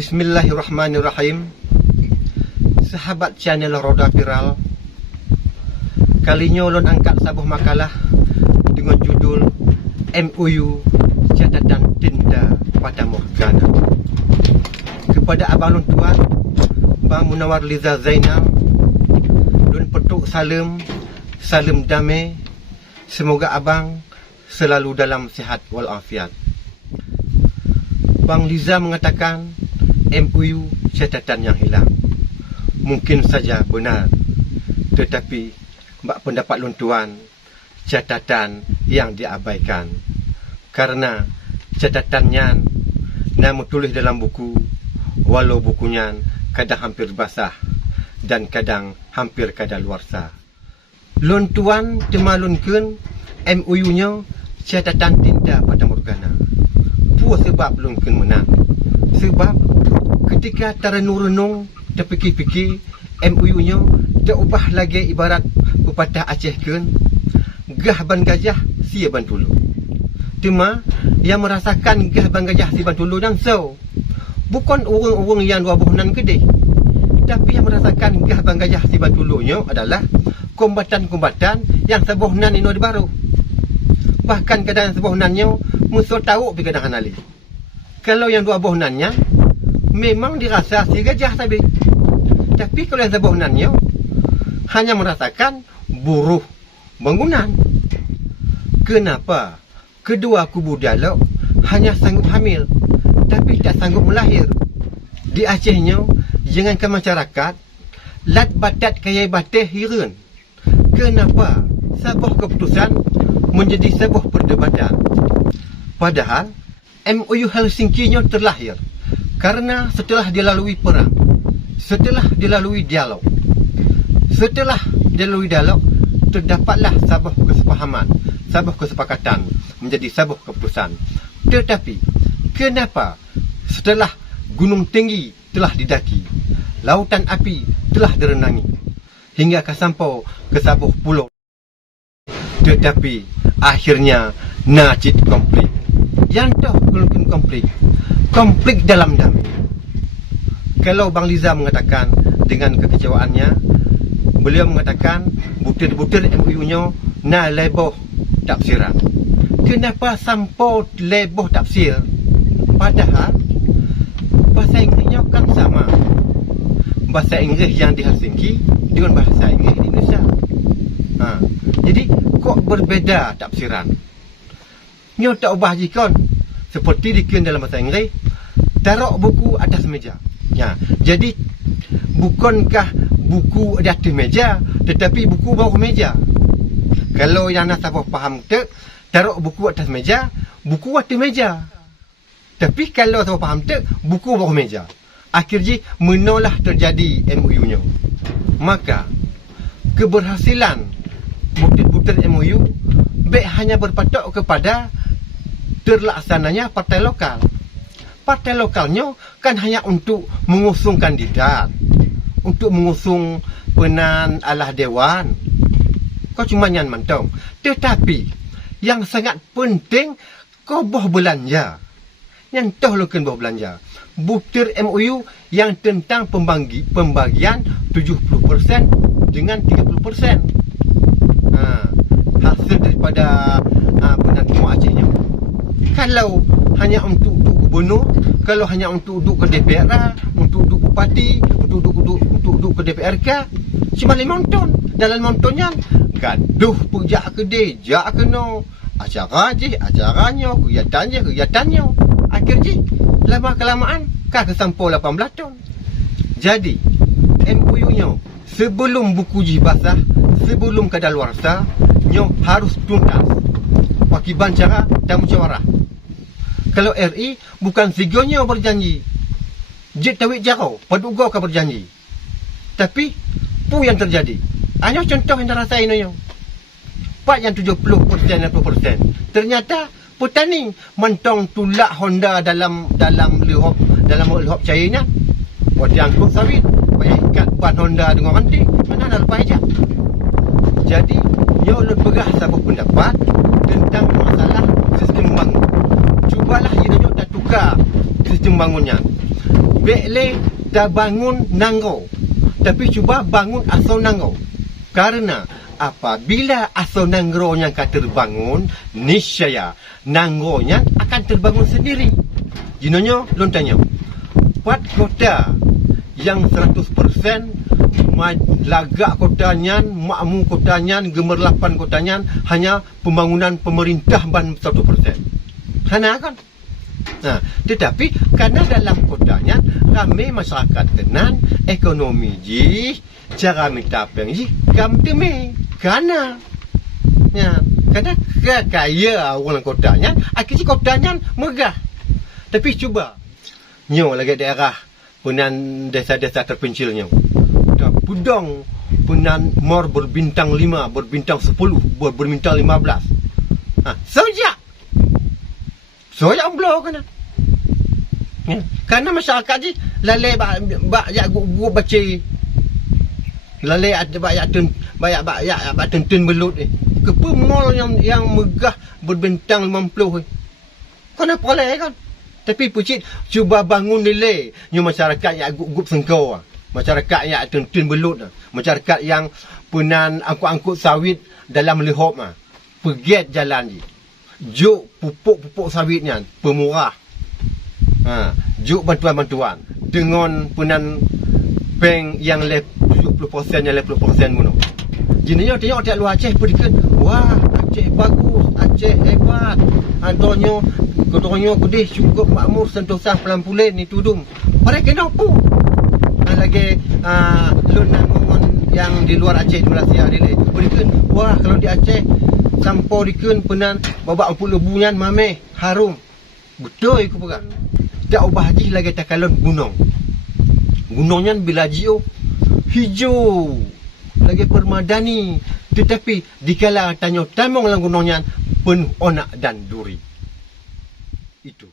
Bismillahirrahmanirrahim. Sahabat channel Roda Viral, kalinya ulun angkat sebuah makalah dengan judul MOU Catatan Tinta Fatamorgana. Kepada abang lun tuan, Bang Munawar Liza Zainal, lun petuk salam damai. Semoga abang selalu dalam sihat walafiat. Bang Liza mengatakan MOU catatan yang hilang. Mungkin saja benar, tetapi bak pendapat lun tuan, catatan yang diabaikan. Karena catatannya nama tulis dalam buku, walau bukunya kadang hampir basah dan kadang hampir kadaluarsa. Lun tuan temalunkan MOU-nya catatan tinta fatamorgana. Puas sebab lun kun menang. Sebab ketika terenung-renung terfikir-fikir, MOU-nya terubah lagi ibarat pepatah Aceh kun, gah ban gajah sia ban tulu. Cuma yang merasakan gah ban gajah sia ban tulu dan so bukan orang-orang yang dua buhunan gede, tapi yang merasakan gah ban gajah sia ban tulunya adalah kombatan-kombatan yang sebuhunan ini baru. Bahkan kadang sebuhunannya musuh tahu pergi kadang anali. Kalau yang dua buhunannya memang dirasa si gajah tadi. Tapi kalau yang sebuhunannya hanya merasakan buruh bangunan. Kenapa kedua kubu dialog hanya sanggup hamil tapi tak sanggup melahir? Di Acehnya jangankan masyarakat, lat batat kaya batih hirun. Kenapa sebuah keputusan menjadi sebuah perdebatan? Padahal MOU Helsinki-nya terlahir karena setelah dilalui perang, setelah dilalui dialog, terdapatlah sebuah kesepahaman, sebuah kesepakatan menjadi sebuah keputusan. Tetapi kenapa setelah gunung tinggi telah didaki, lautan api telah direnangi, hingga sampai ke sebuah pulau, tetapi akhirnya najib konflik? Yang dah mungkin konflik dalam damai. Kalau Bang Liza mengatakan dengan kekecewaannya, beliau mengatakan butir-butir MOU-nya na leboh tafsiran. Kenapa sampai leboh tafsir? Padahal bahasa Inggrisnya kan sama. Bahasa Inggris yang di Helsinki dengan bahasa Inggris di Indonesia. Jadi kok berbeza tafsiran? Nyo tak ubah jikon seperti dikian dalam bahasa Inggris, taruh buku atas meja. Jadi bukankah buku di atas meja, tetapi buku bawah meja. Kalau yang nak siapa faham tu, taruh buku atas meja, buku atas meja. Tapi kalau siapa faham tu, buku bawah meja. Akhirnya menolak terjadi MOU-nya. Maka keberhasilan butir-butir MOU baik hanya berpatok kepada terlaksananya partai lokal. Partai lokalnya kan hanya untuk mengusung kandidat, untuk mengusung penan alah dewan. Kau cuma yang mantong. Tetapi yang sangat penting, kau boh belanja. Yang toh lukin boh belanja. Butir MOU yang tentang pembagian 70% dengan 30%. Hasil daripada penan semua Acehnya. Kalau hanya untuk duduk gubernur, kalau hanya untuk duduk ke DPR, untuk duduk bupati, untuk duduk ke DPRK, cuma 5 tahun. Dalam montonnya gaduh pujak ke dejak ke no, acara je, acaranya, kegiatannya. Akhirnya lama kelamaan kah kesampul 18 tahun. Jadi MOU-nya sebelum buku ji basah, sebelum kadaluarsa, nyo harus tuntas. Wakiban cara dan musyawarah. Kalau RI bukan sigonya berjanji, jet tawik jarau, paduga kau berjanji. Tapi pu yang terjadi. Hanya contoh yang terasain nyo. Pak yang 70% 80%. Ternyata petani mentong tulak Honda dalam lehop cairnya. Buat diangkut sawit, payah ikat ban Honda dengan ranting, mana nak lepas je. Jadi nyo ulun berah sebuah pendapat tentang masalah sistem bank. Cubalah ia tak tukar sistem bangunnya. Bekle dah bangun nanggo, tapi cuba bangun asal nanggo. Karena apabila asal nanggronya akan terbangun, niscaya nanggonya akan terbangun sendiri. Jinonyo lontanya. 4 kota yang 100% lagak kotanya, makmum kotanya, gemerlapan kotanya hanya pembangunan pemerintah ban 1%. Hana kan? Nah, tetapi karena dalam kotanya ramai masyarakat tenan, ekonomi ji, cara minta peng ji, kam teme. Karena ya, karena kaya orang kotanya, akhirnya kotanya megah. Tapi cuba nyo lagi daerah punan desa-desa terpencilnya. Dah pudong punan mor berbintang 5, berbintang 10, berbintang 15. Sojak blow kena. Ya. Karena masyarakat ni lalai ya gua baca. Lalai ada banyak tun belut ni. Kepa mall yang megah berbintang 50. Kenapa boleh kan? Tapi pucit cuba bangun nilai ni masyarakat yang gup sengkau. Masyarakat yang tun belut. Masyarakat yang punan angkut-angkut sawit dalam lihop ah. Peget jalan ni. Juk pupuk sawitnya pemurah. Juk bantuan-bantuan dengan punan bank yang 70% yang 80% mono. Jinnya tengok tak luar Aceh pergi. Wah, Aceh bagus, Aceh hebat. Antonyo kudih cukup makmur sentosa pelampulen ni tudung. Mereka kena apa? Lagi lunangon yang di luar Aceh di Malaysia ni. Pergi. Wah, kalau di Aceh campur dikun penan babak 40 bunyan mame harum. Betul aku pegang. Tak ubah haji lagi tak kalon gunung. Gunungnya bila hijau. Lagi permadani. Tetapi dikala tanya tamang lang gunungnya penuh onak dan duri. Itu.